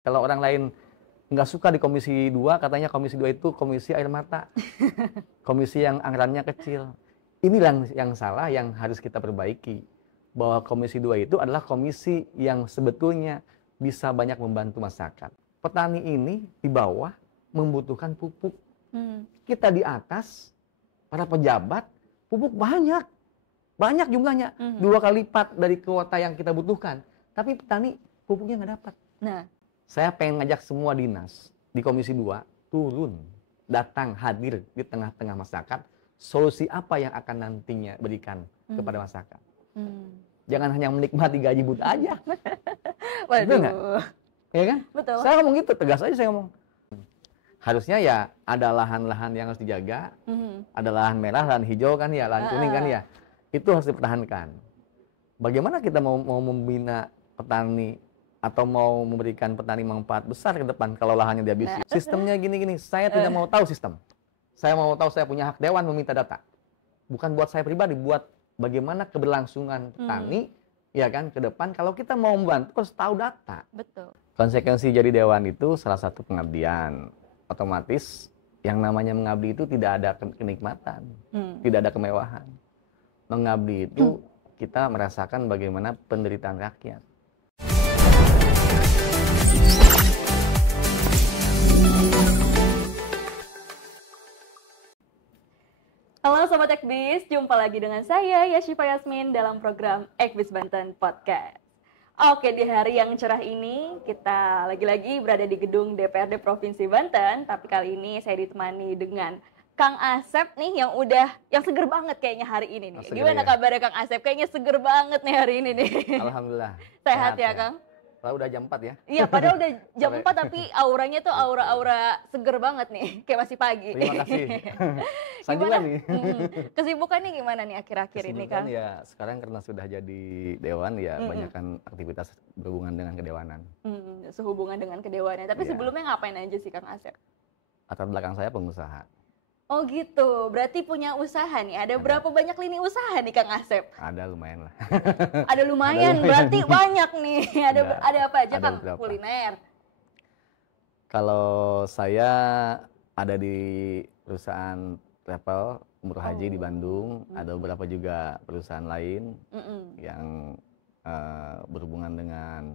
Kalau orang lain nggak suka di Komisi 2, katanya Komisi 2 itu komisi air mata. Komisi yang anggarannya kecil. Inilah yang salah, yang harus kita perbaiki. Bahwa Komisi 2 itu adalah komisi yang sebetulnya bisa banyak membantu masyarakat. Petani ini di bawah membutuhkan pupuk. Kita di atas, para pejabat, pupuk banyak. Banyak jumlahnya. 2 kali lipat dari kuota yang kita butuhkan. Tapi petani pupuknya nggak dapat. Nah, Saya pengen ngajak semua dinas di Komisi 2 turun, datang, hadir di tengah-tengah masyarakat, solusi apa yang akan nantinya berikan kepada masyarakat. Jangan hanya menikmati gaji buta aja. Betul nggak? waduh. Ya kan? Betul. Saya ngomong gitu, tegas aja saya ngomong. Harusnya ya ada lahan-lahan yang harus dijaga, ada lahan merah, lahan hijau kan ya, lahan kuning kan ya. Itu harus dipertahankan. Bagaimana kita mau membina petani atau mau memberikan petani manfaat besar ke depan kalau lahannya dihabisi? Sistemnya gini-gini, saya tidak mau tahu sistem. Saya mau tahu, saya punya hak dewan meminta data. Bukan buat saya pribadi, buat bagaimana keberlangsungan petani, ya kan, ke depan. Kalau kita mau membantu, harus tahu data. Betul. Konsekuensi jadi dewan itu salah satu pengabdian. Otomatis yang namanya mengabdi itu tidak ada kenikmatan, tidak ada kemewahan. Mengabdi itu kita merasakan bagaimana penderitaan rakyat. Halo Sobat Ekbis, jumpa lagi dengan saya Yashifa Yasmin dalam program Ekbis Banten Podcast. Oke, di hari yang cerah ini kita lagi-lagi berada di gedung DPRD Provinsi Banten, tapi kali ini saya ditemani dengan Kang Asep nih yang seger banget kayaknya hari ini nih. Gimana kabarnya Kang Asep? Kayaknya seger banget nih hari ini nih. Alhamdulillah. Sehat ya Kang? Padahal udah jam 4 ya? Iya, padahal udah jam 4 tapi auranya tuh aura-aura seger banget nih, kayak masih pagi. Terima kasih. Sanjungan nih. Kesibukannya gimana nih akhir-akhir ini Kang? Ya, sekarang karena sudah jadi dewan ya banyakkan aktivitas berhubungan dengan kedewanan. Sehubungan dengan kedewanan. Tapi sebelumnya ngapain aja sih Kang Asep? Latar belakang saya pengusaha. Oh gitu, berarti punya usaha nih. Ada berapa banyak lini usaha nih Kang Asep? Ada lumayan lah. Ada lumayan, berarti banyak nih. Ada apa aja Kang? Beberapa. Kuliner. Kalau saya ada di perusahaan travel umroh haji di Bandung, ada beberapa juga perusahaan lain yang berhubungan dengan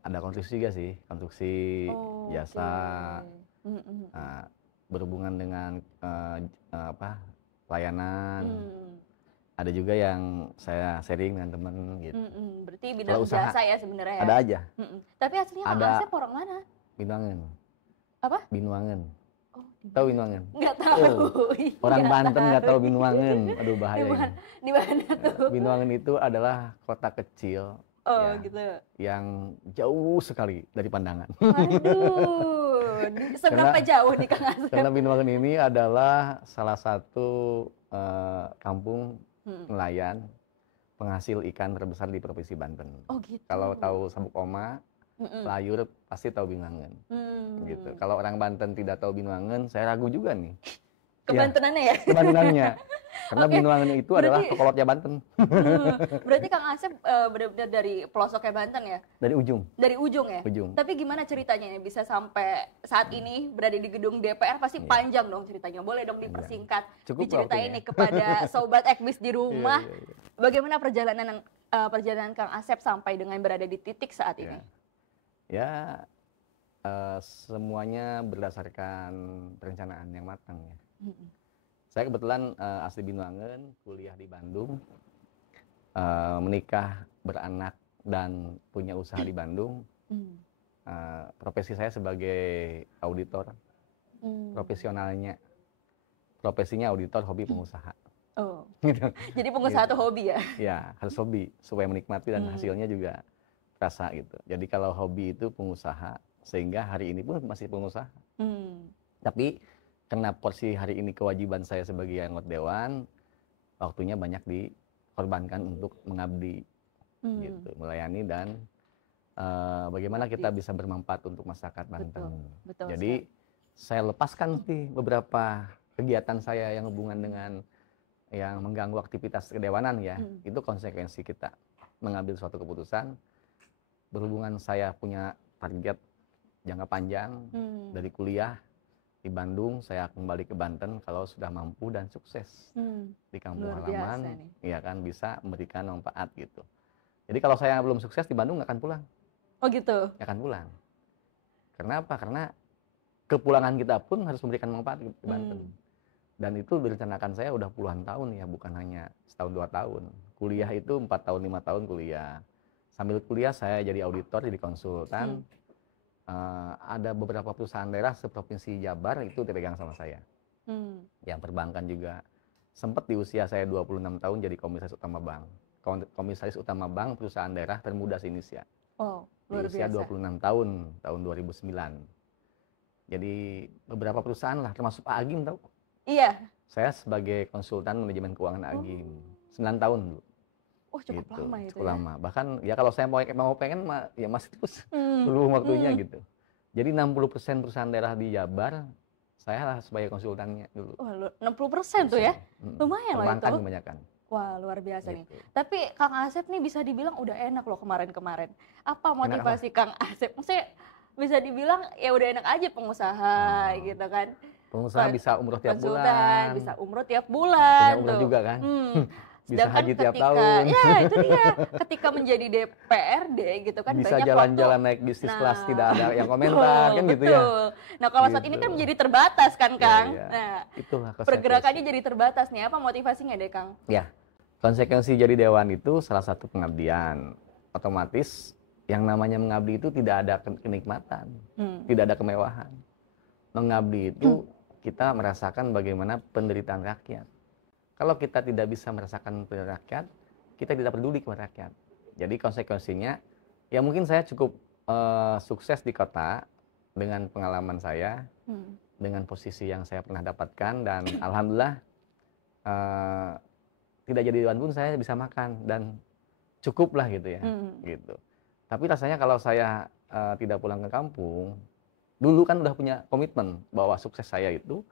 ada konstruksi juga sih, konstruksi jasa. Berhubungan dengan pelayanan. Ada juga yang saya sharing dengan teman gitu. Berarti bidang jasa ya sebenarnya ya? Ada aja. Tapi aslinya Kang Asep orang mana? Binuangen. Apa? Binuangen. Oh, tahu Binuangen? Nggak tahu. Orang Banten nggak tahu Binuangen. Aduh bahaya. Di mana tuh? Binuangen itu adalah kota kecil. Gitu. Yang jauh sekali dari pandangan. Waduh, seberapa jauh nih Kang Asep? Karena Binuangen ini adalah salah satu kampung nelayan penghasil ikan terbesar di Provinsi Banten. Oh gitu. Kalau tahu Sabuk Oma, Layur pasti tahu Binuangen. Gitu. Kalau orang Banten tidak tahu Binuangen, saya ragu juga nih. Kebantenannya ya? Kebantenannya. Karena Binuangen itu adalah kokolotnya Banten. Berarti Kang Asep benar-benar dari pelosoknya Banten ya? Dari ujung. Dari ujung ya? Ujung. Tapi gimana ceritanya nih bisa sampai saat ini berada di gedung DPR? Pasti panjang dong ceritanya. Boleh dong dipersingkat, diceritain nih kepada Sobat Ekbis di rumah. Bagaimana perjalanan Kang Asep sampai dengan berada di titik saat ini? Ya, semuanya berdasarkan perencanaan yang matang ya. Saya kebetulan asli Binuangen, kuliah di Bandung, menikah, beranak, dan punya usaha di Bandung. Profesi saya sebagai auditor, profesinya auditor, hobi pengusaha. Oh, gitu. Jadi pengusaha itu hobi ya? Ya, harus hobi, supaya menikmati dan hasilnya juga terasa gitu. Jadi kalau hobi itu pengusaha, sehingga hari ini pun masih pengusaha. Tapi karena porsi hari ini kewajiban saya sebagai anggota dewan, waktunya banyak dikorbankan untuk mengabdi, gitu, melayani dan bagaimana kita bisa bermanfaat untuk masyarakat Banten. Betul, jadi saya lepaskan sih beberapa kegiatan saya yang hubungan dengan yang mengganggu aktivitas kedewanan ya, itu konsekuensi kita mengambil suatu keputusan. Berhubungan saya punya target jangka panjang dari kuliah di Bandung, saya kembali ke Banten kalau sudah mampu dan sukses di kampung Luar halaman, biasa nih. ya kan bisa memberikan manfaat gitu. Jadi kalau saya belum sukses di Bandung nggak akan pulang, Oh gitu. nggak akan pulang. Karena apa? Karena kepulangan kita pun harus memberikan manfaat di Banten. Dan itu direncanakan saya udah puluhan tahun ya, bukan hanya setahun 2 tahun. Kuliah itu 4 tahun 5 tahun kuliah. Sambil kuliah saya jadi auditor, jadi konsultan. Ada beberapa perusahaan daerah seprovinsi Jabar itu dipegang sama saya. Yang perbankan juga. Sempat di usia saya 26 tahun jadi komisaris utama bank. Komisaris utama bank perusahaan daerah termuda se-Indonesia. Oh, Di luar usia biasa. 26 tahun, tahun 2009. Jadi beberapa perusahaan lah, termasuk Pak Agim tahu. Iya. Saya sebagai konsultan manajemen keuangan Agim. 9 tahun dulu. Oh, cukup Gitu, lama itu cukup ya. lama. Bahkan ya kalau saya mau pengen ya masih terus dulu waktunya gitu. Jadi 60% perusahaan daerah di Jabar saya lah sebagai konsultannya dulu. Wah, 60% tuh ya. Lumayan loh Perbankan itu. kebanyakan. Wah, luar biasa nih. Gitu. Tapi Kang Asep nih bisa dibilang udah enak loh kemarin-kemarin. Apa motivasi Kang Asep? Maksudnya bisa dibilang ya udah enak aja pengusaha gitu kan. Pengusaha bisa umroh tiap Konsultan, bulan. bisa umroh tiap bulan. Punya umroh tuh. juga kan. Bisa Sedangkan haji tiap ketika, tahun. ya itu dia, ketika menjadi DPRD gitu kan Bisa banyak jalan-jalan waktu. naik bisnis Nah, kelas tidak ada yang komentar kan gitu ya. Betul. Nah kalau saat ini Gitu. kan menjadi terbatas kan Kang. Ya. Nah Itulah pergerakannya jadi terbatas nih. Apa motivasinya deh Kang? Ya, konsekuensi jadi dewan itu salah satu pengabdian. Otomatis yang namanya mengabdi itu tidak ada kenikmatan, tidak ada kemewahan. Mengabdi itu kita merasakan bagaimana penderitaan rakyat. Kalau kita tidak bisa merasakan penderitaan rakyat, kita tidak peduli kepada rakyat. Jadi konsekuensinya, ya mungkin saya cukup sukses di kota dengan pengalaman saya, dengan posisi yang saya pernah dapatkan, dan alhamdulillah tidak jadi dewan pun saya bisa makan dan cukup lah gitu ya. Gitu. Tapi rasanya kalau saya tidak pulang ke kampung, dulu kan udah punya komitmen bahwa sukses saya itu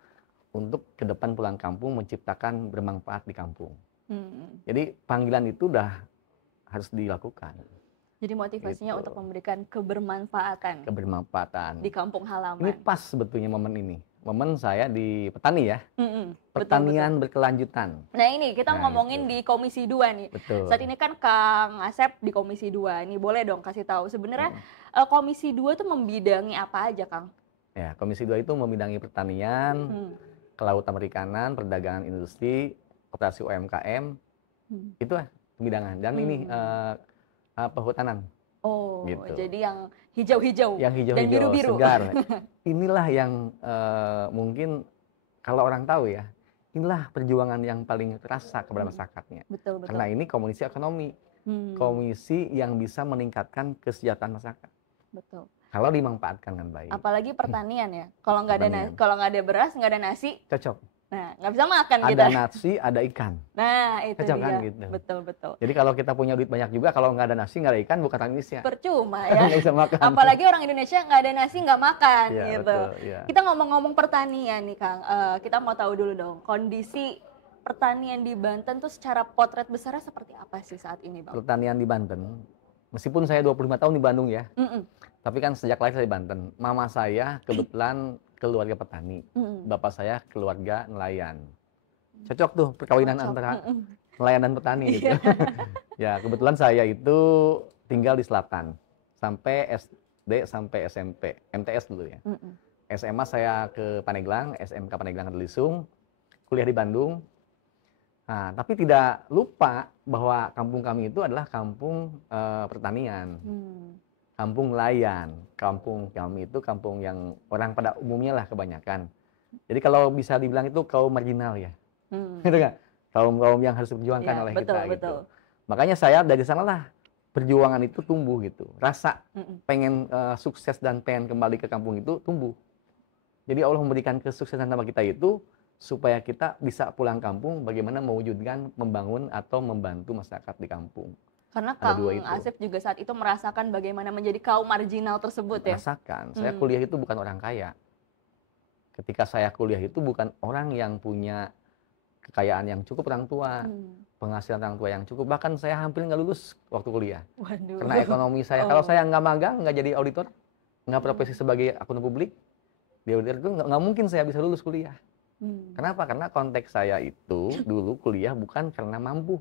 untuk ke depan pulang kampung menciptakan bermanfaat di kampung. Jadi panggilan itu udah harus dilakukan. Jadi motivasinya Gitu. untuk memberikan kebermanfaatan Kebermanfaatan. di kampung halaman. Ini pas sebetulnya momen ini. Momen saya di petani ya. Betul. Pertanian berkelanjutan. Nah ini kita Nah, ngomongin di Komisi 2 nih. Betul. Saat ini kan Kang Asep di Komisi 2. Ini boleh dong kasih tahu sebenarnya Komisi 2 itu membidangi apa aja Kang? Ya, Komisi 2 itu membidangi pertanian, kelautan perikanan, perdagangan industri, koperasi UMKM, itu pembidangan. Dan ini perhutanan. Oh, Gitu. jadi yang hijau-hijau Yang hijau-hijau, dan biru-biru. segar. Inilah yang mungkin kalau orang tahu ya, inilah perjuangan yang paling terasa kepada masyarakatnya. Betul, betul. Karena ini komisi ekonomi, komisi yang bisa meningkatkan kesejahteraan masyarakat. Betul. Kalau dimanfaatkan dengan baik. Apalagi pertanian ya. Kalau nggak ada Pertanian. kalau nggak ada beras, nggak ada nasi, Cocok. nah nggak bisa makan Ada kita. nasi, ada ikan. Nah itu Cocok dia. kan gitu. Betul, betul. Jadi kalau kita punya duit banyak juga, kalau nggak ada nasi, nggak ada ikan, bukan orang Indonesia. Percuma ya. Nggak bisa makan. Apalagi orang Indonesia nggak ada nasi nggak makan Ya, gitu. betul, ya. Kita ngomong-ngomong pertanian nih Kang, kita mau tahu dulu dong kondisi pertanian di Banten tuh secara potret besarnya seperti apa sih saat ini Bang? Pertanian di Banten, meskipun saya 25 tahun di Bandung ya, tapi kan sejak lahir saya di Banten. Mama saya kebetulan keluarga petani, bapak saya keluarga nelayan. Cocok tuh perkawinan antara nelayan dan petani gitu. Ya, kebetulan saya itu tinggal di selatan sampai SD sampai SMP, MTS dulu ya. SMA saya ke Paneglang, SMK Paneglang Delisung, kuliah di Bandung. Nah, tapi tidak lupa bahwa kampung kami itu adalah kampung pertanian, kampung nelayan. Kampung kami itu kampung yang orang pada umumnya lah kebanyakan. Jadi kalau bisa dibilang itu kaum marginal ya, gitu kan? Kaum yang harus diperjuangkan Ya, oleh betul, kita gitu. betul. Makanya saya dari sanalah perjuangan itu tumbuh gitu, rasa pengen sukses dan pengen kembali ke kampung itu tumbuh. Jadi Allah memberikan kesuksesan sama kita itu supaya kita bisa pulang kampung bagaimana mewujudkan, membangun atau membantu masyarakat di kampung. Karena Ada Kang dua itu. Asep juga saat itu merasakan bagaimana menjadi kaum marginal tersebut ya. Merasakan, saya kuliah itu bukan orang kaya. Ketika saya kuliah itu bukan orang yang punya kekayaan yang cukup orang tua, penghasilan orang tua yang cukup. Bahkan saya hampir nggak lulus waktu kuliah. Waduh. Karena ekonomi saya, kalau saya nggak magang, nggak jadi auditor, nggak profesi sebagai akuntan publik, di auditor itu nggak mungkin saya bisa lulus kuliah. Kenapa? Karena konteks saya itu dulu kuliah bukan karena mampu,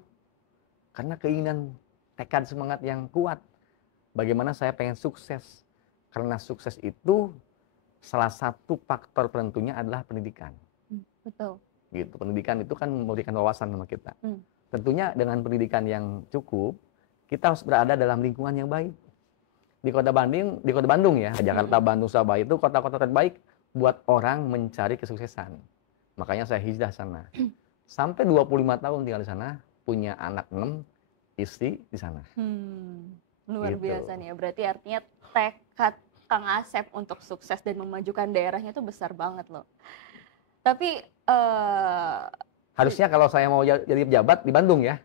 karena keinginan, tekad, semangat yang kuat. Bagaimana saya pengen sukses. Karena sukses itu salah satu faktor penentunya adalah pendidikan. Betul. Gitu. Pendidikan itu kan memberikan wawasan sama kita. Tentunya dengan pendidikan yang cukup, kita harus berada dalam lingkungan yang baik. Di Kota Bandung ya, Jakarta, Bandung, Surabaya itu kota-kota terbaik buat orang mencari kesuksesan. Makanya saya hijrah sana. Sampai 25 tahun tinggal di sana, punya anak 6, istri di sana. Luar Gitu. biasa nih ya. Berarti artinya tekad Kang Asep untuk sukses dan memajukan daerahnya itu besar banget loh. Tapi Harusnya kalau saya mau jadi pejabat di Bandung ya.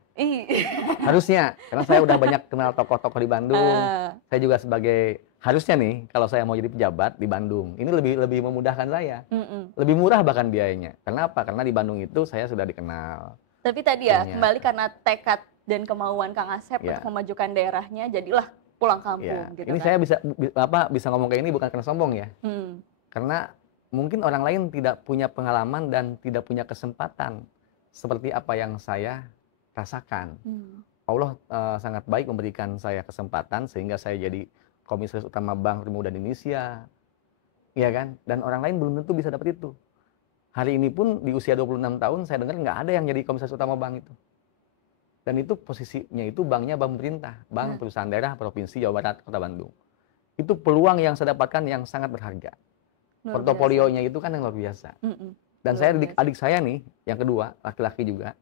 Harusnya, karena saya udah banyak kenal tokoh-tokoh di Bandung. Saya juga harusnya nih kalau saya mau jadi pejabat di Bandung, ini lebih memudahkan saya. Lebih murah bahkan biayanya. Kenapa? Karena di Bandung itu saya sudah dikenal. Tapi tadi ya, Punya. kembali karena tekad dan kemauan Kang Asep Ya. untuk memajukan daerahnya, jadilah pulang kampung Ya. gitu Ini kan. saya bisa ngomong kayak ini bukan karena sombong ya. Karena mungkin orang lain tidak punya pengalaman dan tidak punya kesempatan seperti apa yang saya rasakan. Allah sangat baik memberikan saya kesempatan sehingga saya jadi Komisaris Utama Bank Pemuda Indonesia. Iya kan? Dan orang lain belum tentu bisa dapat itu. Hari ini pun di usia 26 tahun saya dengar nggak ada yang jadi Komisaris Utama Bank itu. Dan itu posisinya itu banknya bank pemerintah, bank perusahaan daerah Provinsi Jawa Barat Kota Bandung. Itu peluang yang saya dapatkan yang sangat berharga. Portofolionya itu kan yang luar biasa. Dan saya adik saya nih, yang kedua, laki-laki juga,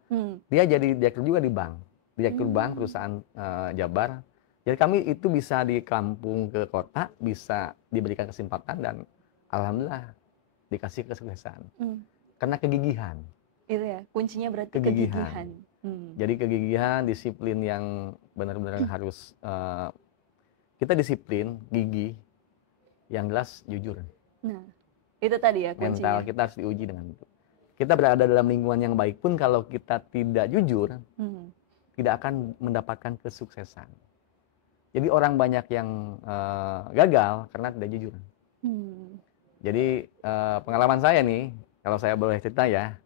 dia jadi direktur juga di bank. Direktur bank perusahaan Jabar. Jadi kami itu bisa di kampung ke kota, bisa diberikan kesempatan dan alhamdulillah dikasih kesuksesan. Karena kegigihan. Itu ya, kuncinya berarti Kegigihan. kegigihan. Jadi kegigihan, disiplin yang benar-benar harus kita disiplin, gigih, yang jelas jujur. Nah, itu tadi ya kuncinya. Mental kita harus diuji dengan itu. Kita berada dalam lingkungan yang baik pun kalau kita tidak jujur, tidak akan mendapatkan kesuksesan. Jadi orang banyak yang gagal karena tidak jujur. Jadi pengalaman saya nih, kalau saya boleh cerita ya,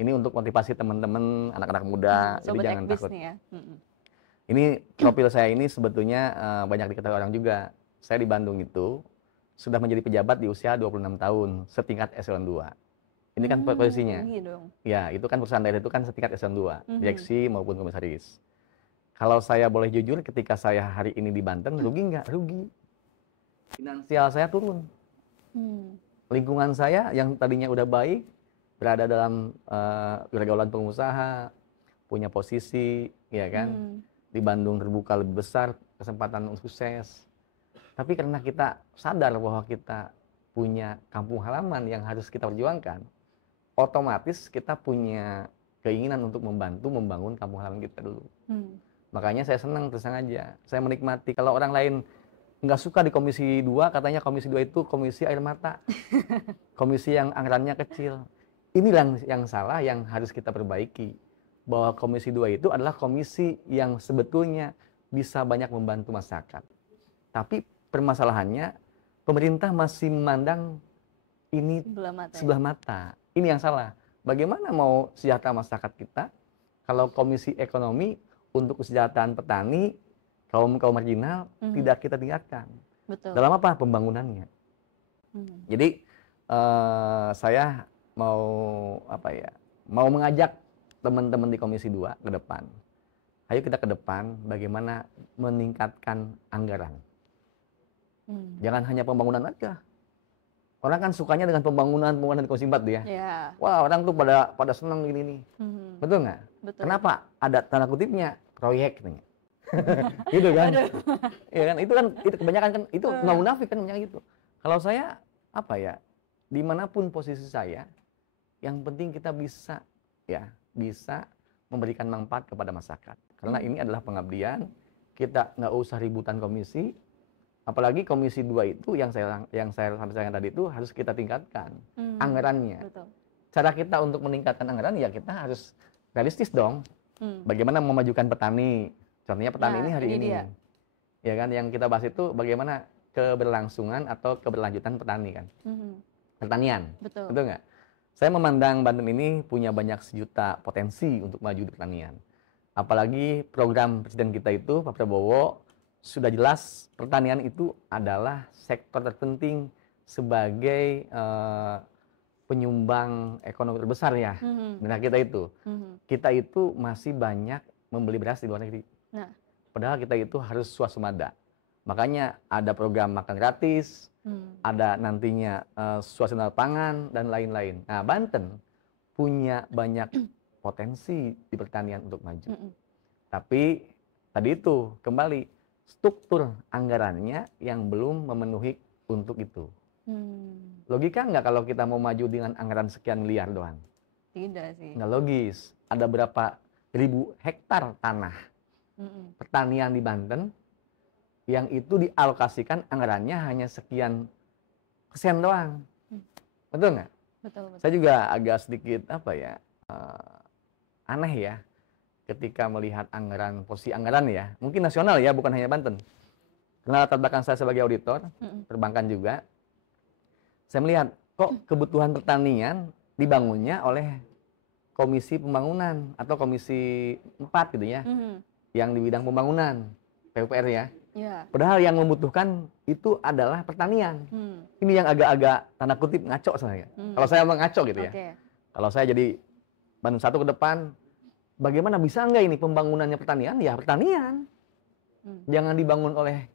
ini untuk motivasi teman-teman, anak-anak muda, jadi jangan takut. Nih ya. Ini profil saya ini sebetulnya banyak diketahui orang juga. Saya di Bandung itu sudah menjadi pejabat di usia 26 tahun, setingkat eselon 2. Ini kan posisinya. Ya, itu kan perusahaan daerah itu kan setingkat eselon 2, direksi maupun komisaris. Kalau saya boleh jujur, ketika saya hari ini di Banten, rugi nggak? Rugi. Finansial saya turun. Lingkungan saya yang tadinya udah baik, berada dalam pergaulan pengusaha, punya posisi, ya kan? Di Bandung terbuka lebih besar, kesempatan untuk sukses. Tapi karena kita sadar bahwa kita punya kampung halaman yang harus kita perjuangkan, otomatis kita punya keinginan untuk membangun kampung halaman kita dulu. Makanya saya senang, terus aja. Saya menikmati. Kalau orang lain nggak suka di Komisi 2, katanya Komisi 2 itu komisi air mata. Komisi yang anggarannya kecil. Inilah yang salah yang harus kita perbaiki. Bahwa Komisi 2 itu adalah komisi yang sebetulnya bisa banyak membantu masyarakat. Tapi permasalahannya, pemerintah masih memandang ini sebelah mata. Ini yang salah. Bagaimana mau sejahtera masyarakat kita kalau Komisi Ekonomi untuk kesejahteraan petani, kaum marginal tidak kita tingkatkan. Betul. Dalam apa? Pembangunannya. Jadi saya mau mengajak teman-teman di Komisi 2 ke depan. Ayo kita ke depan bagaimana meningkatkan anggaran. Jangan hanya pembangunan aja. Orang kan sukanya dengan pembangunan di Komisi 4 dia. Yeah. Wah, orang tuh pada senang gini nih. Betul nggak? Betul. Kenapa? Ada tanda kutipnya proyek nih. Gitu kan? Iya kan? Itu kebanyakan kan itu nggak munafik kan yang gitu. Kalau saya dimanapun posisi saya, yang penting kita bisa memberikan manfaat kepada masyarakat. Karena ini adalah pengabdian. Kita nggak usah ributan komisi. Apalagi Komisi 2 itu yang saya sampaikan tadi itu harus kita tingkatkan anggarannya. Betul. Cara kita untuk meningkatkan anggaran ya kita harus realistis dong. Bagaimana memajukan petani? Contohnya petani ini hari ini. Ya kan yang kita bahas itu bagaimana keberlangsungan atau keberlanjutan petani kan, pertanian. Betul. Betul nggak? Saya memandang Banten ini punya banyak sejuta potensi untuk maju di pertanian. Apalagi program Presiden kita itu, Pak Prabowo, sudah jelas pertanian itu adalah sektor terpenting sebagai penyumbang ekonomi terbesar ya. Nah kita itu. Kita itu masih banyak membeli beras di luar negeri. Nah. Padahal kita itu harus swasembada. Makanya ada program makan gratis, ada nantinya suasana pangan dan lain-lain. Nah, Banten punya banyak potensi di pertanian untuk maju. Tapi tadi itu kembali struktur anggarannya yang belum memenuhi untuk itu. Logika nggak kalau kita mau maju dengan anggaran sekian miliar doang? Tidak sih. Nggak logis. Ada berapa ribu hektar tanah pertanian di Banten yang itu dialokasikan anggarannya hanya sekian persen doang. Betul nggak? Betul. Saya juga agak sedikit aneh ya ketika melihat anggaran, posisi anggaran ya, mungkin nasional ya, bukan hanya Banten. Karena latar belakang saya sebagai auditor, perbankan juga, saya melihat kok kebutuhan pertanian dibangunnya oleh Komisi Pembangunan atau Komisi 4 gitu ya, yang di bidang pembangunan, PUPR ya. Padahal yang membutuhkan itu adalah pertanian. Ini yang agak-agak tanda kutip ngaco saya. Kalau saya mengaco gitu ya. Kalau saya jadi Banten 1 ke depan, bagaimana bisa enggak ini pembangunannya pertanian? Ya pertanian. Jangan dibangun oleh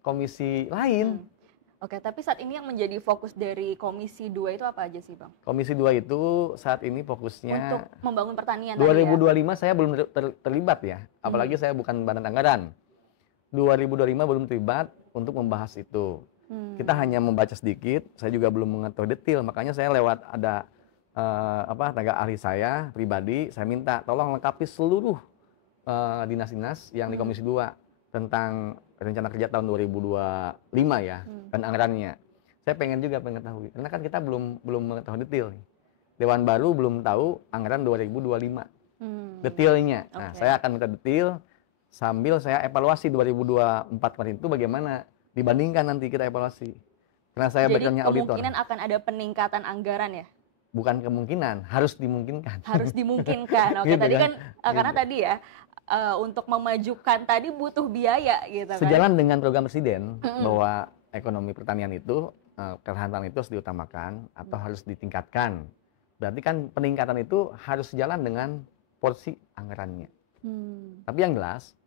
komisi lain. Oke, tapi saat ini yang menjadi fokus dari Komisi 2 itu apa aja sih, Bang? Komisi 2 itu saat ini fokusnya untuk membangun pertanian 2025 tadi ya? Saya belum terlibat ya. Apalagi saya bukan badan anggaran. 2025 belum terlibat untuk membahas itu. Kita hanya membaca sedikit, saya juga belum mengetahui detail. Makanya saya lewat ada tenaga ahli saya pribadi, saya minta tolong lengkapi seluruh dinas-dinas yang di Komisi 2 tentang rencana kerja tahun 2025 ya, dan anggarannya. Saya pengen juga mengetahui, karena kan kita belum mengetahui detail nih. Dewan baru belum tahu anggaran 2025 detailnya. Nah, saya akan minta detail sambil saya evaluasi 2024 kemarin itu bagaimana, dibandingkan nanti kita evaluasi. Karena saya backgroundnya auditor. Jadi kemungkinan akan ada peningkatan anggaran ya? Bukan kemungkinan, harus dimungkinkan. Harus dimungkinkan. Oke, gitu tadi kan gitu. karena tadi ya untuk memajukan tadi butuh biaya gitu kan. Sejalan dengan program Presiden bahwa ekonomi pertanian itu, ketahanan itu harus diutamakan atau harus ditingkatkan. Berarti kan peningkatan itu harus sejalan dengan porsi anggarannya. Tapi yang jelas,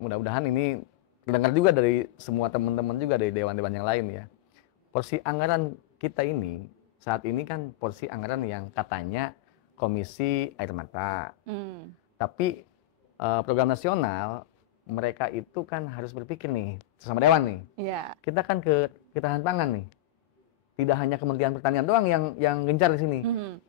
mudah-mudahan ini terdengar juga dari semua teman-teman juga dari dewan-dewan yang lain ya. Porsi anggaran kita ini saat ini kan porsi anggaran yang katanya Komisi Air Mata. Tapi program nasional mereka itu kan harus berpikir nih sesama dewan nih. Kita kan ketahanan pangan nih. Tidak hanya Kementerian Pertanian doang yang gencar di sini.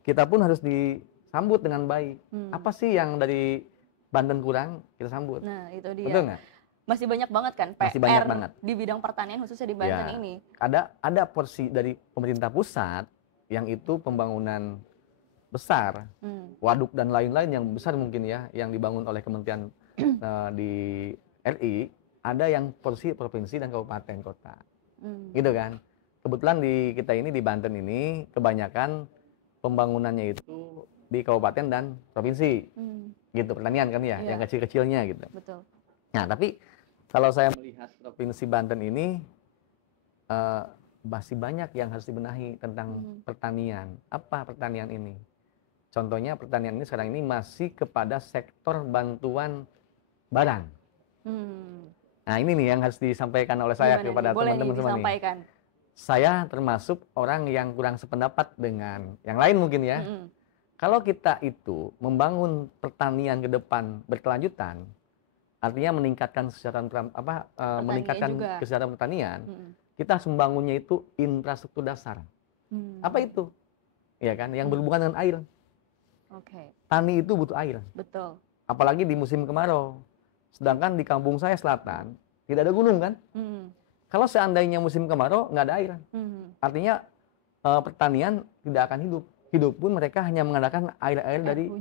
Kita pun harus disambut dengan baik. Apa sih yang dari Banten kurang, kita sambut. Nah, itu dia. Betul nggak? Masih banyak banget kan PR di bidang pertanian khususnya di Banten ini. Ada porsi dari pemerintah pusat yang itu pembangunan besar, waduk dan lain-lain yang besar mungkin ya, yang dibangun oleh kementerian di RI, ada yang porsi provinsi dan kabupaten kota, gitu kan. Kebetulan di kita ini di Banten ini kebanyakan pembangunannya itu di kabupaten dan provinsi, gitu pertanian kan ya, yang kecil-kecilnya gitu. Betul. Nah tapi kalau saya melihat provinsi Banten ini masih banyak yang harus dibenahi tentang pertanian. Apa pertanian ini? Contohnya pertanian ini sekarang ini masih kepada sektor bantuan barang. Nah ini nih yang harus disampaikan oleh saya kepada teman-teman semua nih. Saya termasuk orang yang kurang sependapat dengan yang lain mungkin ya. Kalau kita itu membangun pertanian ke depan berkelanjutan, artinya meningkatkan kesejahteraan pertanian, kita harus membangunnya itu infrastruktur dasar. Apa itu? Ya kan, yang berhubungan dengan air. Tani itu butuh air. Betul. Apalagi di musim kemarau. Sedangkan di kampung saya selatan tidak ada gunung kan. Kalau seandainya musim kemarau nggak ada air, artinya pertanian tidak akan hidup. Hidup pun mereka hanya mengandalkan air-air dari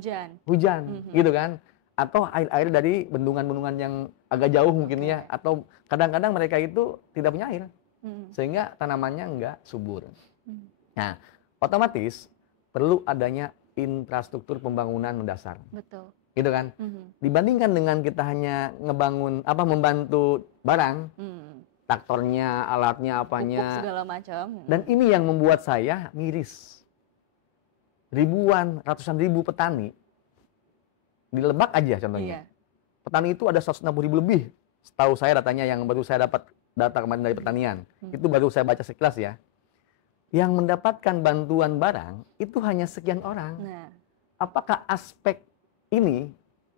hujan, gitu kan? Atau air-air dari bendungan-bendungan yang agak jauh mungkin ya, atau kadang-kadang mereka itu tidak punya air, Hmm. sehingga tanamannya nggak subur. Hmm. Nah, otomatis perlu adanya infrastruktur pembangunan mendasar, Betul. gitu kan? Hmm. Dibandingkan dengan kita hanya ngebangun membantu barang, Hmm. traktornya, alatnya, Pupuk apanya, segala macam. dan ini yang membuat saya miris. Ribuan, ratusan ribu petani di Lebak aja contohnya. Iya. Petani itu ada 160.000 lebih. Setahu saya datanya yang baru saya dapat data kemarin dari pertanian. Itu baru saya baca sekilas ya. Yang mendapatkan bantuan barang itu hanya sekian orang. Nah, Apakah aspek ini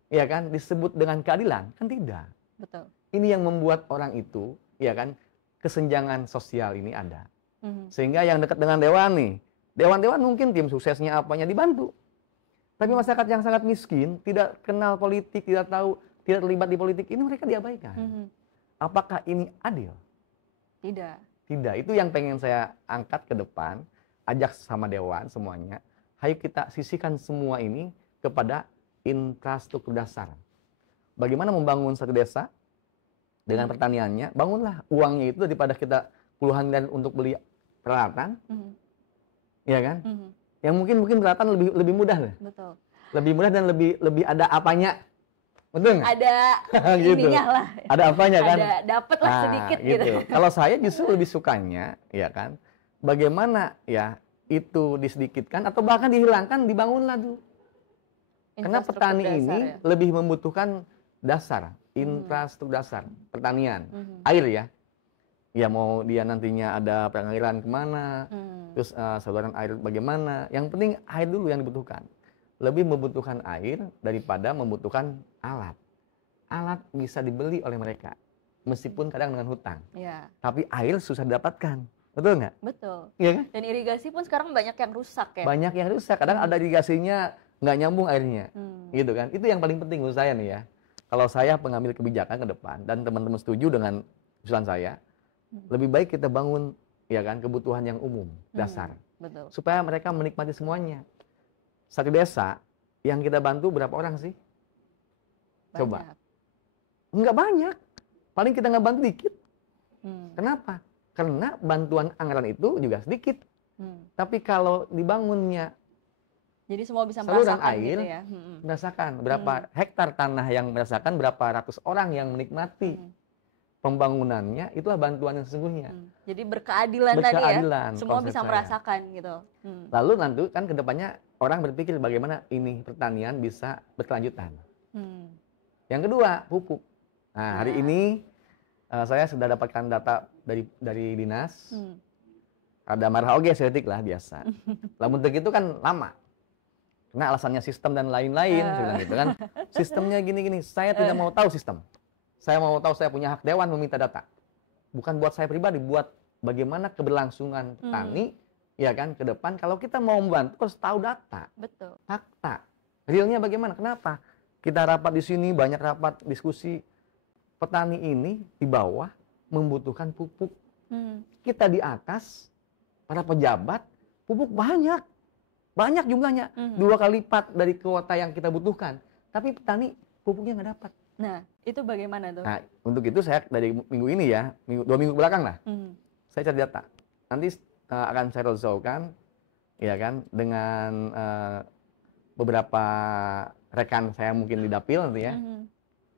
ya kan disebut dengan keadilan? Kan tidak. betul. Ini yang membuat orang itu ya kan kesenjangan sosial ini ada. Hmm. Sehingga yang dekat dengan dewan nih, dewan-dewan mungkin tim suksesnya apanya dibantu. Tapi masyarakat yang sangat miskin, tidak kenal politik, tidak tahu, tidak terlibat di politik, ini mereka diabaikan. Hmm. Apakah ini adil? Tidak. Tidak. Itu yang pengen saya angkat ke depan, ajak sama dewan semuanya. Ayo kita sisihkan semua ini kepada infrastruktur dasar. Bagaimana membangun satu desa dengan pertaniannya, bangunlah uangnya itu daripada kita puluhan miliar untuk beli peralatan, Hmm. ya kan? Hmm. Yang mungkin peralatan lebih mudah lah. Betul. Lebih mudah dan lebih ada apanya. Betul nggak? Ada Gitu. ininya lah. Ada apanya kan? Ada dapat lah sedikit gitu. Kalau saya justru lebih sukanya, ya kan, bagaimana ya itu disedikitkan atau bahkan dihilangkan, dibangunlah dulu. Karena Infrastruktur petani dasar ini ya. lebih membutuhkan dasar, infrastruktur dasar, pertanian, Hmm. air ya. Ya mau dia nantinya ada pengairan kemana, Hmm. terus saluran air bagaimana. Yang penting air dulu yang dibutuhkan. Lebih membutuhkan air daripada membutuhkan alat. Alat bisa dibeli oleh mereka, meskipun kadang dengan hutang. Ya, Tapi air susah didapatkan, betul nggak? betul. Iya kan? Dan irigasi pun sekarang banyak yang rusak ya. Banyak yang rusak, kadang ada irigasinya nggak nyambung airnya, Hmm. gitu kan? Itu yang paling penting menurut saya nih ya. Kalau saya pengambil kebijakan ke depan dan teman-teman setuju dengan usulan saya, lebih baik kita bangun ya kan kebutuhan yang umum dasar, Betul. supaya mereka menikmati semuanya. Satu desa yang kita bantu berapa orang sih? Coba. Banyak. Nggak banyak. Paling kita nggak bantu dikit. Hmm. Kenapa? Karena bantuan anggaran itu juga sedikit. Hmm. Tapi kalau dibangunnya, Jadi semua bisa saluran merasakan air, gitu ya. Hmm. merasakan berapa hektar tanah yang merasakan, berapa ratus orang yang menikmati pembangunannya, itulah bantuan yang sesungguhnya. Jadi berkeadilan tadi ya. Berkeadilan, Semua konsep bisa saya. merasakan gitu. Lalu nanti kan ke depannya orang berpikir bagaimana ini pertanian bisa berkelanjutan. Hmm. Yang kedua, pupuk. Nah, hari ini saya sudah dapatkan data dari dinas. Hmm. Ada marah oge setik lah biasa. Lamun begitu kan lama. Karena alasannya sistem dan lain-lain, saya bilang gitu kan. Sistemnya gini-gini, saya tidak mau tahu sistem. Saya mau tahu, saya punya hak dewan meminta data. Bukan buat saya pribadi, buat bagaimana keberlangsungan petani, ya kan, ke depan. Kalau kita mau membantu, harus tahu data, Betul. fakta. Realnya bagaimana? Kenapa? Kita rapat di sini, banyak rapat, diskusi. Petani ini di bawah membutuhkan pupuk. Kita di atas, para pejabat, pupuk banyak. Banyak jumlahnya. 2 kali lipat dari kuota yang kita butuhkan. Tapi petani pupuknya nggak dapat. Nah, itu bagaimana tuh? Nah, untuk itu saya dari minggu ini ya, 2 minggu belakang lah, saya cari data. Nanti akan saya roadshow-kan, ya kan, dengan beberapa rekan saya mungkin di dapil nanti ya,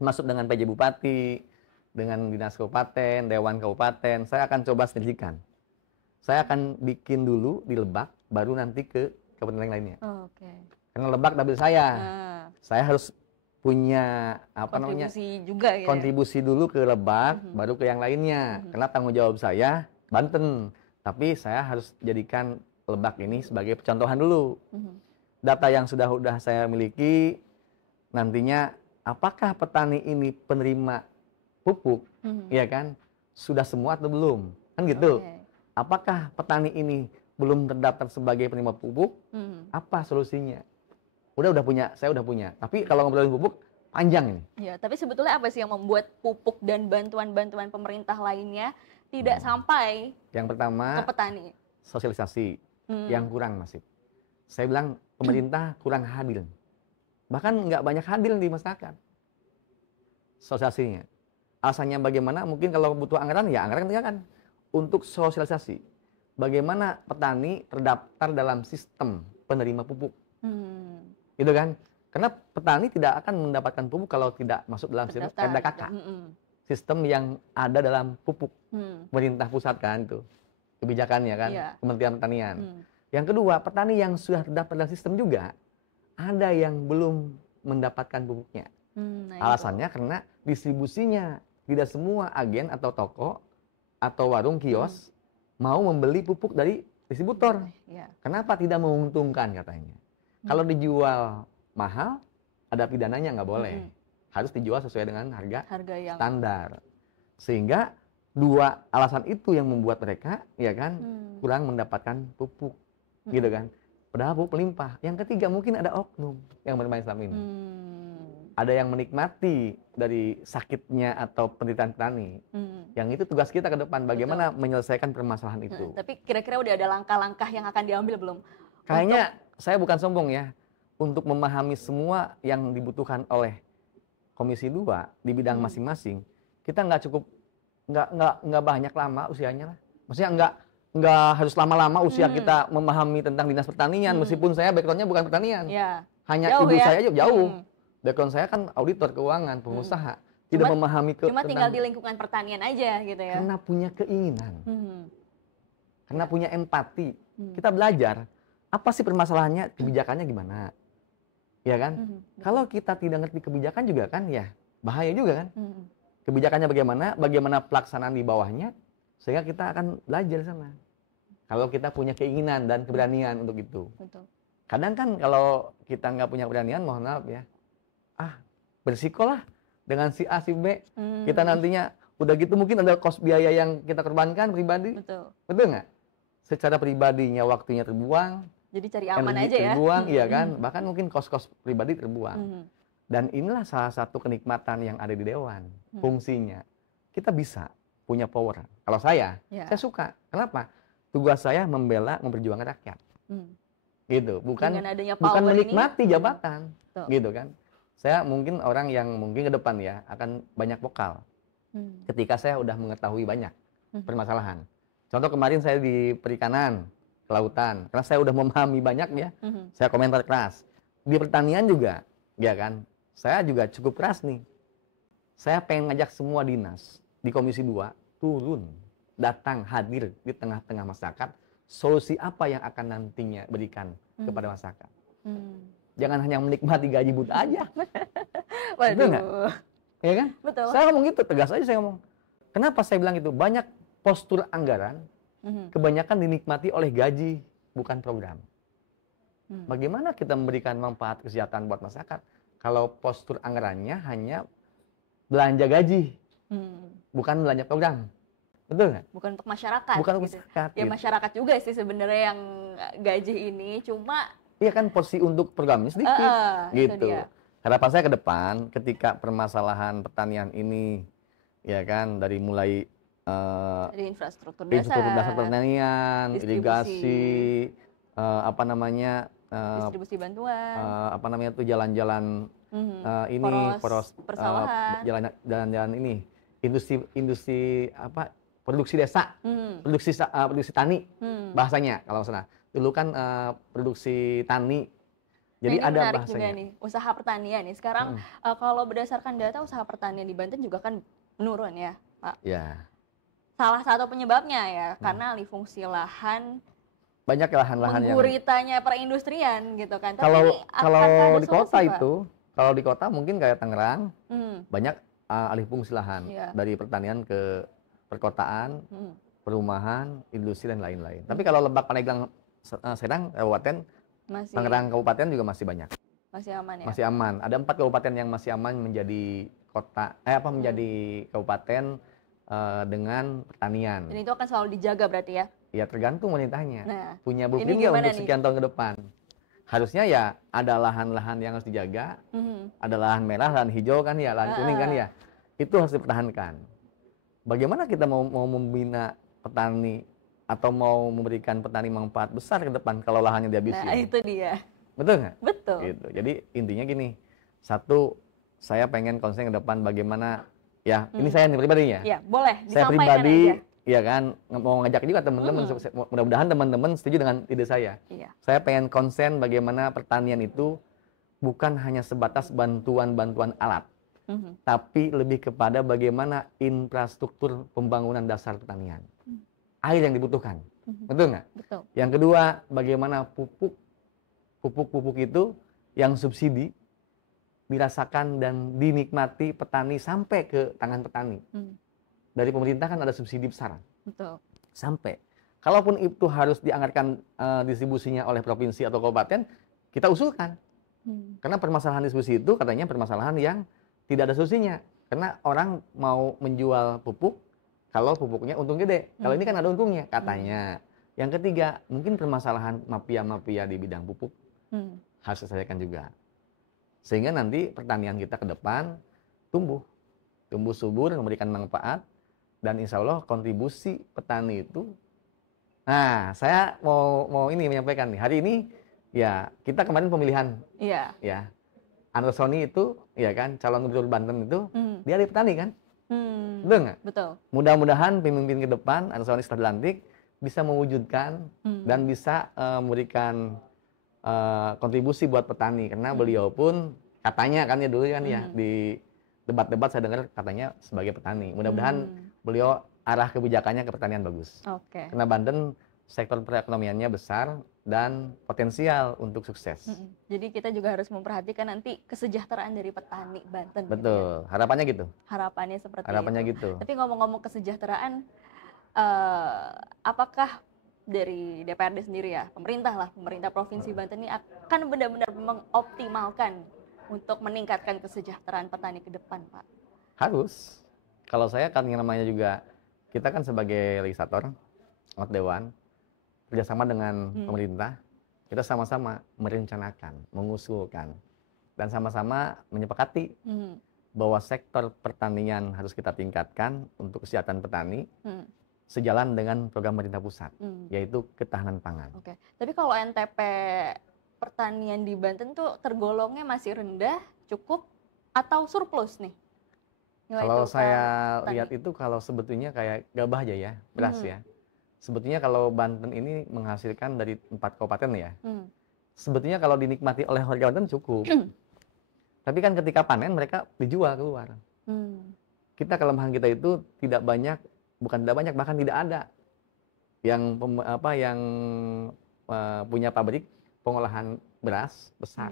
masuk dengan PJ Bupati, dengan Dinas Kabupaten, Dewan Kabupaten, saya akan coba sinergikan. Saya akan bikin dulu di Lebak, baru nanti ke kabupaten lainnya. Oke. Karena Lebak dapil saya harus punya Kontribusi juga gitu. kontribusi dulu ke Lebak, baru ke yang lainnya. Karena tanggung jawab saya Banten, tapi saya harus jadikan Lebak ini sebagai percontohan dulu. Data yang sudah saya miliki, nantinya apakah petani ini penerima pupuk, ya kan? Sudah semua atau belum? Kan gitu. Oke. Apakah petani ini belum terdaftar sebagai penerima pupuk? Apa solusinya? Saya udah punya. Tapi kalau ngobrolin pupuk, panjang ini. Ya, tapi sebetulnya apa sih yang membuat pupuk dan bantuan-bantuan pemerintah lainnya tidak sampai Yang pertama, ke petani? sosialisasi yang kurang masif. Saya bilang pemerintah kurang hadir. Bahkan nggak banyak hadir di masyarakat. Sosialisasinya. alasannya bagaimana? Mungkin kalau butuh anggaran, ya anggaran kan untuk sosialisasi. Bagaimana petani terdaftar dalam sistem penerima pupuk. Gitu kan? Karena petani tidak akan mendapatkan pupuk kalau tidak masuk dalam sistem RDKK. Sistem yang ada dalam pupuk. Pemerintah pusat kan itu. Kebijakannya kan, Kementerian Pertanian. Yang kedua, petani yang sudah terdaftar dalam sistem juga, ada yang belum mendapatkan pupuknya. Alasannya karena distribusinya. Tidak semua agen atau toko atau warung kios mau membeli pupuk dari distributor. Kenapa tidak menguntungkan katanya? Kalau dijual mahal, ada pidananya, nggak boleh. Harus dijual sesuai dengan harga yang standar. Sehingga dua alasan itu yang membuat mereka ya kan kurang mendapatkan pupuk. Gitu kan. Padahal pupuk melimpah. Yang ketiga mungkin ada oknum yang bermain selama ini. Ada yang menikmati dari sakitnya atau penderitaan petani. Yang itu tugas kita ke depan, bagaimana menyelesaikan permasalahan itu. Tapi kira-kira udah ada langkah-langkah yang akan diambil belum? Kayaknya saya bukan sombong ya, untuk memahami semua yang dibutuhkan oleh Komisi 2 di bidang masing-masing. Kita nggak cukup, nggak banyak lama usianya lah. Maksudnya nggak harus lama-lama usia kita memahami tentang dinas pertanian, meskipun saya backgroundnya bukan pertanian. Hanya jauh ibu saya aja jauh. Background saya kan auditor keuangan, pengusaha. Tidak memahami cuma tinggal di lingkungan pertanian aja gitu ya. Karena punya keinginan. Karena punya empati. Kita belajar, apa sih permasalahannya, kebijakannya gimana. Ya kan? Kalau kita tidak ngerti kebijakan juga kan ya bahaya juga kan. Kebijakannya bagaimana pelaksanaan di bawahnya, sehingga kita akan belajar sana. Kalau kita punya keinginan dan keberanian untuk itu. Kadang kan kalau kita nggak punya keberanian, mohon maaf ya, bersikolah dengan si A, si B. Kita nantinya udah gitu mungkin ada kos biaya yang kita korbankan pribadi. Betul nggak? Secara pribadinya waktunya terbuang. Jadi cari aman aja ya. Terbuang, iya kan? Bahkan mungkin kos-kos pribadi terbuang. Dan inilah salah satu kenikmatan yang ada di Dewan. Fungsinya. Kita bisa punya power. Kalau saya suka. Kenapa? Tugas saya membela, memperjuangkan rakyat. Gitu. Bukan menikmati jabatan. Gitu kan? Saya mungkin orang yang mungkin ke depan ya akan banyak vokal ketika saya udah mengetahui banyak permasalahan. Contoh kemarin saya di perikanan, kelautan, karena saya udah memahami banyak ya, saya komentar keras. Di pertanian juga, ya kan, saya juga cukup keras nih. Saya pengen ngajak semua dinas di Komisi 2 turun, datang, hadir di tengah-tengah masyarakat, solusi apa yang akan nantinya berikan kepada masyarakat. Jangan hanya menikmati gaji buta aja. Betul nggak? Ya kan? Betul. Saya ngomong gitu, tegas aja saya ngomong. Kenapa saya bilang itu? Banyak postur anggaran, kebanyakan dinikmati oleh gaji, bukan program. Bagaimana kita memberikan manfaat kesejahteraan buat masyarakat kalau postur anggarannya hanya belanja gaji, bukan belanja program. Betul nggak? Bukan untuk masyarakat. Bukan untuk masyarakat. Ya masyarakat juga sih sebenarnya yang gaji ini, cuma iya kan porsi untuk programnya sedikit, gitu. Harapan saya ke depan, ketika permasalahan pertanian ini, ya kan, dari mulai dari infrastruktur dasar pertanian, irigasi, distribusi bantuan, jalan-jalan ini, poros persawahan, jalan-jalan ini, industri produksi desa, produksi tani, bahasanya kalau sana. Dulu kan produksi tani, jadi ini ada menarik bahasanya. juga nih, usaha pertanian nih. Sekarang kalau berdasarkan data usaha pertanian di Banten juga kan menurun ya, Pak. Ya. Salah satu penyebabnya ya karena alih fungsi lahan, banyak lahan-lahan yang mengguritanya perindustrian gitu kan. Kalau di kota itu, kalau di kota mungkin kayak Tangerang, banyak alih fungsi lahan dari pertanian ke perkotaan, perumahan, industri dan lain-lain. Tapi kalau Lebak, Pandeglang, Serang, Kabupaten, Tangerang Kabupaten juga masih banyak. Masih aman ya? Masih aman. Ada 4 kabupaten yang masih aman menjadi kota, menjadi kabupaten dengan pertanian. Dan itu akan selalu dijaga berarti ya? Ya tergantung pemerintahnya. Punya blueprint untuk sekian tahun ke depan. Harusnya ya ada lahan-lahan yang harus dijaga, ada lahan merah, lahan hijau kan ya, lahan kuning kan ya. Itu harus dipertahankan. Bagaimana kita mau membina petani atau mau memberikan petani manfaat besar ke depan kalau lahannya dihabisin? Nah, itu dia. Betul nggak? Betul. Gitu. Jadi intinya gini, satu, saya pengen konsen ke depan bagaimana Ya, ini saya nih pribadinya. Ya, boleh Saya disampaikan pribadi, aja. ya kan, mau ngajak juga teman-teman, mudah-mudahan teman-teman setuju dengan ide saya. Iya. Saya pengen konsen bagaimana pertanian itu bukan hanya sebatas bantuan-bantuan alat, tapi lebih kepada bagaimana infrastruktur pembangunan dasar pertanian. Air yang dibutuhkan, betul nggak? Betul. Yang kedua, bagaimana pupuk itu yang subsidi dirasakan dan dinikmati petani sampai ke tangan petani. Dari pemerintah kan ada subsidi besar. Betul. Sampai. Kalaupun itu harus dianggarkan distribusinya oleh provinsi atau kabupaten, kita usulkan. Karena permasalahan distribusi itu katanya permasalahan yang tidak ada solusinya. Karena orang mau menjual pupuk, kalau pupuknya untung gede. Kalau ini kan ada untungnya, katanya. Yang ketiga, mungkin permasalahan mafia-mafia di bidang pupuk harus diselesaikan juga. Sehingga nanti pertanian kita ke depan tumbuh subur, memberikan manfaat, dan insya Allah kontribusi petani itu. Nah, saya mau ini menyampaikan nih. Hari ini ya kita kemarin pemilihan. Iya. Ya, Andersoni itu, ya kan, calon gubernur Banten itu, dia dari petani kan? Betul nggak? Betul. Mudah-mudahan pemimpin ke depan Andersoni setelah dilantik bisa mewujudkan dan bisa memberikan kontribusi buat petani, karena beliau pun katanya kan ya dulu kan ya di debat-debat saya dengar katanya sebagai petani. Mudah-mudahan beliau arah kebijakannya ke pertanian bagus. Oke. Karena Banten sektor perekonomiannya besar dan potensial untuk sukses. Jadi kita juga harus memperhatikan nanti kesejahteraan dari petani Banten. Betul, harapannya gitu. Harapannya seperti Harapannya itu. gitu. Tapi ngomong-ngomong kesejahteraan, apakah dari DPRD sendiri ya, pemerintah Provinsi Banten ini akan benar-benar mengoptimalkan untuk meningkatkan kesejahteraan petani ke depan, Pak? Harus. Kalau saya kan yang namanya juga, kita kan sebagai legislator, anggota dewan, kerjasama dengan pemerintah, kita sama-sama merencanakan, mengusulkan, dan sama-sama menyepakati bahwa sektor pertanian harus kita tingkatkan untuk kesejahteraan petani, sejalan dengan program pemerintah pusat, yaitu ketahanan pangan. Oke. Tapi kalau NTP pertanian di Banten tuh tergolongnya masih rendah, cukup, atau surplus nih? Kalau saya lihat itu, kalau sebetulnya kayak gabah aja ya, beras ya. Sebetulnya kalau Banten ini menghasilkan dari 4 kabupaten ya, sebetulnya kalau dinikmati oleh warga Banten cukup. Tapi kan ketika panen mereka dijual keluar. Kita kelemahan kita itu tidak banyak, bukan tidak banyak, bahkan tidak ada yang punya pabrik pengolahan beras besar.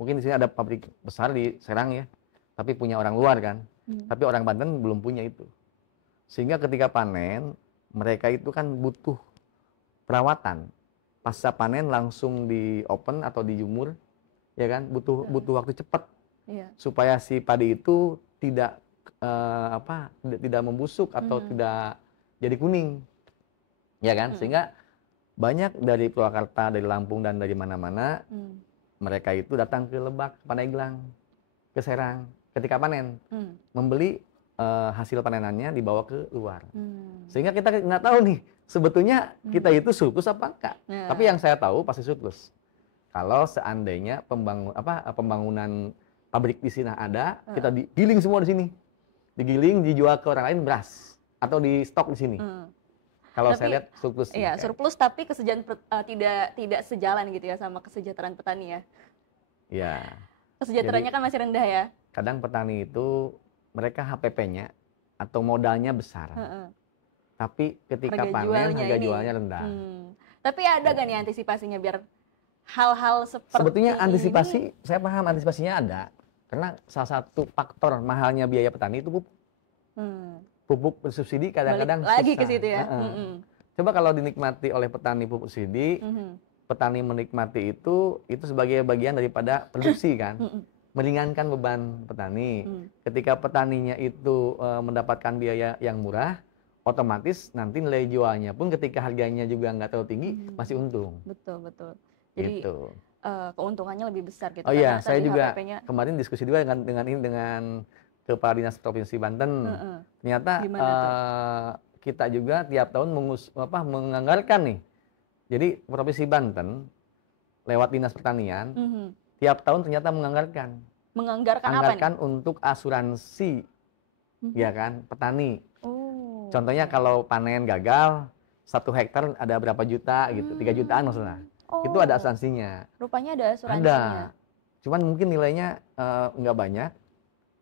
Mungkin di sini ada pabrik besar di Serang ya, tapi punya orang luar kan. Tapi orang Banten belum punya itu. Sehingga ketika panen, mereka itu kan butuh perawatan. Pasca panen langsung di open atau dijemur, ya kan? Butuh waktu cepat. Supaya si padi itu tidak membusuk atau tidak jadi kuning. Ya kan? Sehingga banyak dari Purwakarta, dari Lampung, dan dari mana-mana, mereka itu datang ke Lebak, Pandeglang, ke Serang, ketika panen, membeli hasil panenannya dibawa ke luar. Sehingga kita nggak tahu nih, sebetulnya kita itu surplus apa enggak. Tapi yang saya tahu pasti surplus. Kalau seandainya pembangunan pabrik di sini ada, kita digiling semua di sini. Digiling, dijual ke orang lain beras. Atau di stok di sini. Kalau saya lihat surplus. Iya, surplus, tapi kesejahteraan tidak sejalan gitu ya sama kesejahteraan petani ya. Iya. Kesejahteraannya kan masih rendah ya. Kadang petani itu mereka HPP-nya atau modalnya besar. Tapi ketika panen harga jualnya rendah. Tapi ada gak nih antisipasinya biar hal-hal seperti sebetulnya antisipasi ini? Saya paham antisipasinya ada. Karena salah satu faktor mahalnya biaya petani itu pupuk. Pupuk bersubsidi kadang-kadang susah. Lagi ke situ ya. Coba kalau dinikmati oleh petani pupuk subsidi, petani menikmati itu sebagai bagian daripada produksi kan. Meringankan beban petani. Ketika petaninya itu mendapatkan biaya yang murah, otomatis nanti nilai jualnya pun ketika harganya juga nggak terlalu tinggi, masih untung. Betul. Jadi gitu. Keuntungannya lebih besar gitu. Oh iya, saya juga HPP-nya... kemarin diskusi juga dengan Kepala Dinas Provinsi Banten. Ternyata kita juga tiap tahun menganggarkan nih. Jadi Provinsi Banten lewat Dinas Pertanian tiap tahun ternyata menganggarkan apa nih? Untuk asuransi ya kan, petani. Oh. Contohnya kalau panen gagal, 1 hektar ada berapa juta gitu, 3 jutaan maksudnya. Itu ada asuransinya. Rupanya ada asuransinya. Ada. Cuman mungkin nilainya nggak banyak,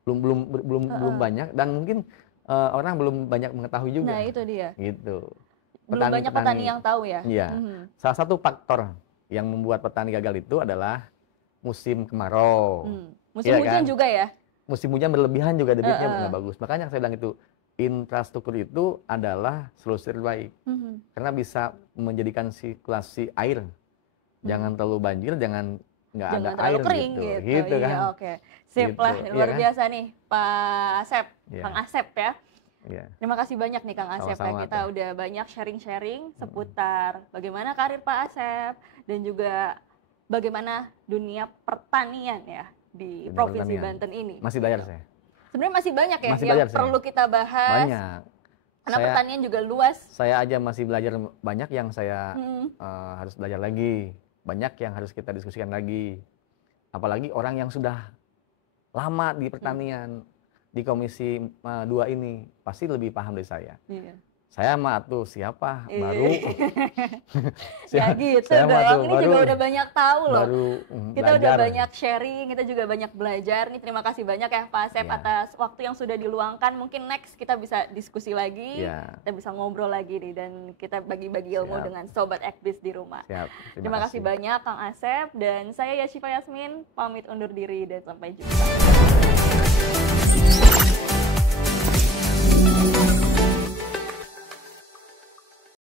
belum banyak, dan mungkin orang belum banyak mengetahui juga. Nah, itu dia. Gitu. Belum banyak petani yang tahu ya. Iya. Salah satu faktor yang membuat petani gagal itu adalah musim kemarau. Musim hujan juga ya? Musim hujan berlebihan juga debitnya nggak bagus. Makanya saya bilang itu, infrastruktur itu adalah solusi terbaik. Karena bisa menjadikan sirkulasi air. Jangan terlalu banjir, jangan ada terlalu air kering gitu kan. Iya, oke. Sip Gitu, lah, luar iya kan? biasa nih Pak Asep, Iya. Kang Asep ya. Iya. Terima kasih banyak nih Kang Asep ya. Sama-sama, Kita udah banyak sharing-sharing seputar bagaimana karir Pak Asep dan juga bagaimana dunia pertanian ya di Dunia Provinsi pertanian. Banten ini. Masih belajar saya. Sebenarnya masih banyak ya Masih yang belajar saya. perlu kita bahas. Banyak. Karena Saya- pertanian juga luas. Saya aja masih belajar banyak yang saya Mm-mm. harus belajar lagi. Banyak yang harus kita diskusikan lagi. Apalagi orang yang sudah lama di pertanian, di Komisi 2 ini, pasti lebih paham dari saya. Iya. Saya mah tuh siapa Iya. baru. Ya gitu saya mah tuh dong. Ini juga udah banyak tahu loh. baru Kita udah belajar. banyak sharing, kita juga banyak belajar. Nih terima kasih banyak ya Pak Asep Iya. atas waktu yang sudah diluangkan. Mungkin next kita bisa diskusi lagi, Iya. kita bisa ngobrol lagi nih dan kita bagi-bagi ilmu Siap. dengan Sobat Ekbis di rumah. Siap. Terima kasih banyak Kang Asep dan saya Yashifa Yasmin pamit undur diri dan sampai jumpa.